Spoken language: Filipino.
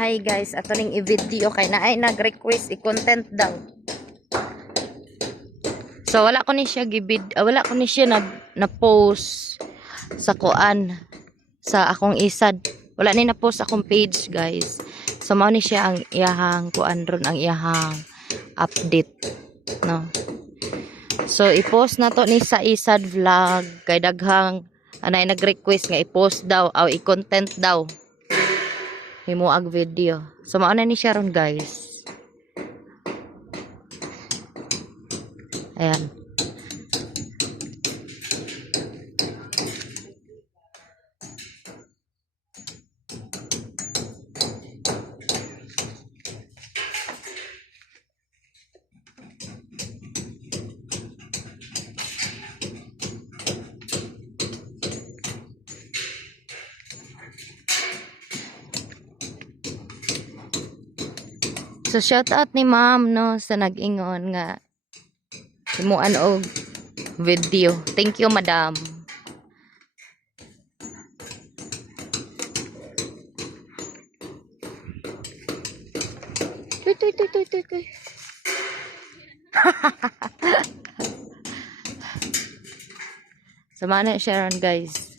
Hi guys, ato ning i-video kay na ay nag-request i-content daw. So wala ko ni siya wala ko ni siya na post sa kuan sa akong isad. Wala ni na post akong page guys. So mao ni siya ang iyahang kuan ron, ang iyahang update, no. So i-post na to ni sa isad vlog kay daghang anay nag-request nga i-post daw o i-content daw himuag video. So mao na ni siya ron guys. Ayan. So shout out ni ma'am no sa nag-ingon nga himuan og video. Thank you madam. Tuy. Sama na Sharon guys.